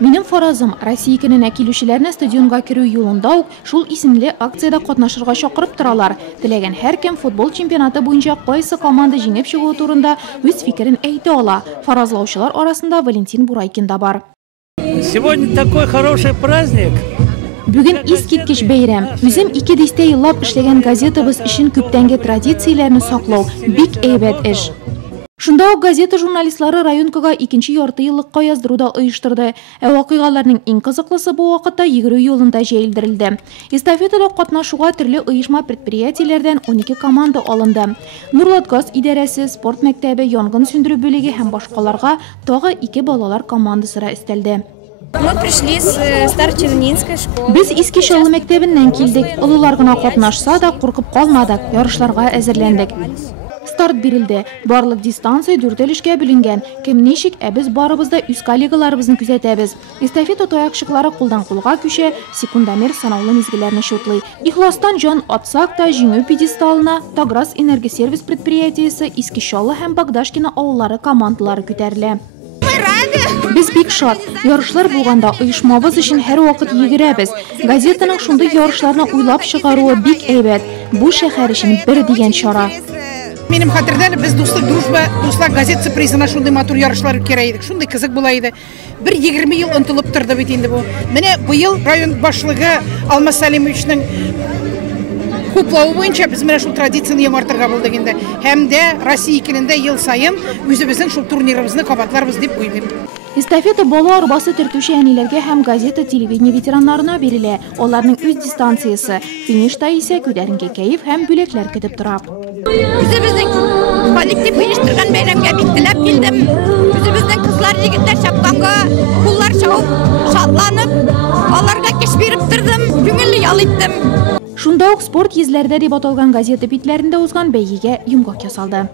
Менің фаразым Россия кененә килүчеләрне стадионга керү юлында ук шул исемле акцияда катнашырга чакырып торалар. Теләгән һәркем футбол чемпионаты буенча кайсы команда җиңеп чыгуы турында үз фикерен әйтә ала. Фаразлаучылар арасында Валентин Бурайкин да бар. Сегодня такой хороший праздник. Бүген искиткеч бәйрәм. Үзем 2 дистә еллап эшләгән газетабыз өчен күптәнге традицияләрне саклау бик әйбәт эш. Шунда ук газета журналистлары районкага 2нче ярты еллыкка яздыруда оештырды. Вакыйгаларның иң кызыклысы бу вакытта йөгерү юлында җәелдерелде. Эстафетада катнашуга төрле оешма предприятиеләрдән 12 команда алынды. Нурлатгаз идарәсе, спорт мәктәбе, янгын сүндерү бүлеге һәм башкаларга тагы 2 балалар командасы өстәлде. Мы пришли с Старочернинской школы. Без Иске Чаллы мәктәбеннән килдек. Олылар гына катнашса да куркып калмадык. Ярышларга әзерләндек. Старт бирелде. Барлык дистанция 4 өлешкә бүленгән. Кем ничек, без барыбызда үз коллегаларыбызны күзәтәбез. Эстафета таякчыклары кулдан кулга күчә, секундомер санаулы мизгелләрне шутлый. Ихластан жан атсак та җиңү пьедесталына Таграс энергосервис предприятиесе, Иске Чаллы һәм Багдашкино авыллары командалары күтәрелә. Без бик шат. Ярышлар булганда оешмабыз өчен һәр вакыт йөгерәбез. Газетаның шундый ярышларны уйлап чыгаруы бик әйбәт. Бу шәһәр өчен бер дигән чара. Минем хәтердән без дуслар газетасы призына шундый матур ярышлар үткәрә идек. Шундый кызык була иде. 20 ел онтылып торды бит инде бу. Менә быел район башлыгы Алмаз Сәлимовичның хуплауы буенча без менә шул традицияны яңартырга булдык инде. Һәм дә Россия килендә ел сайын үзебезнең шул турнирыбызны кабатларбыз дип уйлыйм. Эстафета бала арбасы төртүче әниләргә һәм газета телевидение ветераннарына бирелә. Аларның үз дистанциясы. Финишта исә күтәренке кәеф һәм бүләкләр көтеп тора. Үзебезнең коллектив оештырган бәйрәмгә бик теләп килдем. Үзебезнең кызлар, егетләр чапканга, куллар чабып, шатланып, аларга кеш биреп тордым, күңелле ял иттем. Шунда ук спорт йөзләрдә дип аталган газета битләрендә узган бәйгегә йомгак ясалды.